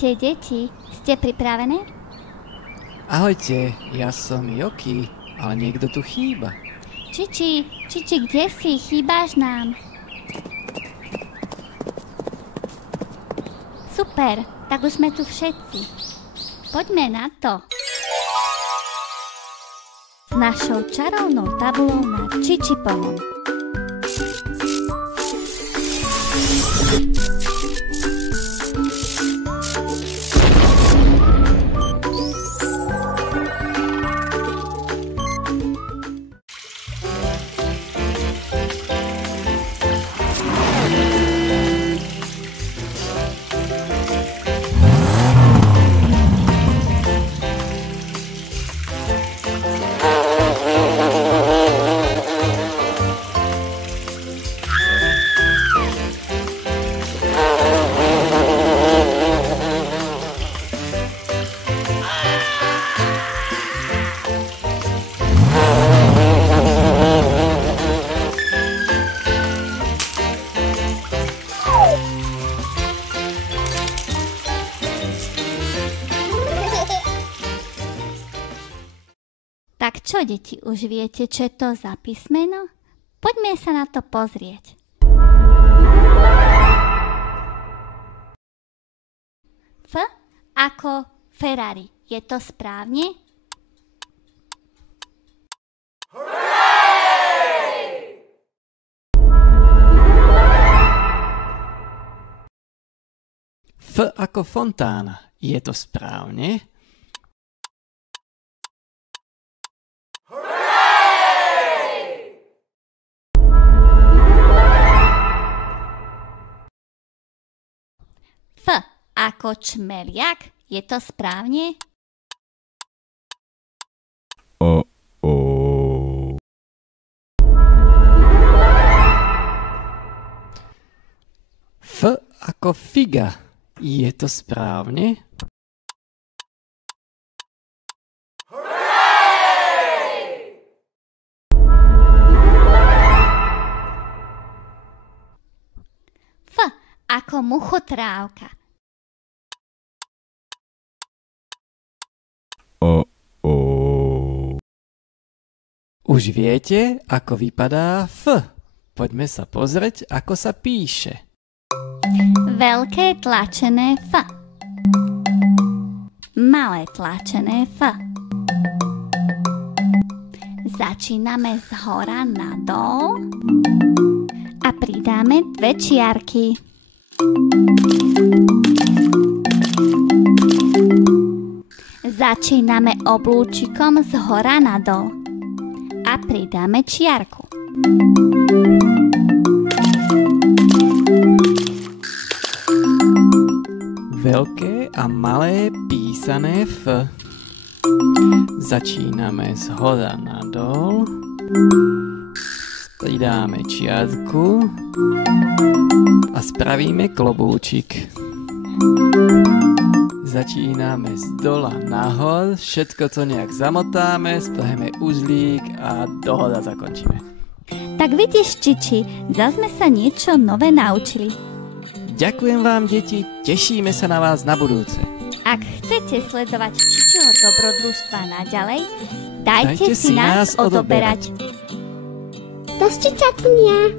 Ahojte, deti. Ste pripravené? Ahojte, ja som Joky, ale niekto tu chýba. Čiči, kde si? Chýbáš nám. Super, tak už sme tu všetci. Poďme na to. S našou čarovnou tabulou na Čičipovom. Tak čo, deti, už viete, čo je to za písmeno? Poďme sa na to pozrieť. F ako Ferrari. Je to správne? F ako fontána. Je to správne? F ako čmeliak. Je to správne? F ako figa. Je to správne? F ako muchotrávka. Už viete, ako vypadá F. Poďme sa pozrieť, ako sa píše. Veľké tlačené F. Malé tlačené F. Začíname z hora nadol a pridáme 2 čiarky. Začíname oblúčikom z hora nadol a pridáme čiarku. Veľké a malé písané F. Začíname z hora nadol, pridáme čiarku a spravíme klobúčik. Začíname z dola nahor, všetko to nejak zamotáme, spravíme uzlík a dohoda zakončíme. Tak vidíš, Čiči, zas sme sa niečo nové naučili. Ďakujem vám, deti, tešíme sa na vás na budúce. Ak chcete sledovať Čičiho dobrodružstva naďalej, dajte si nás odoberať. Do sčíťatnia.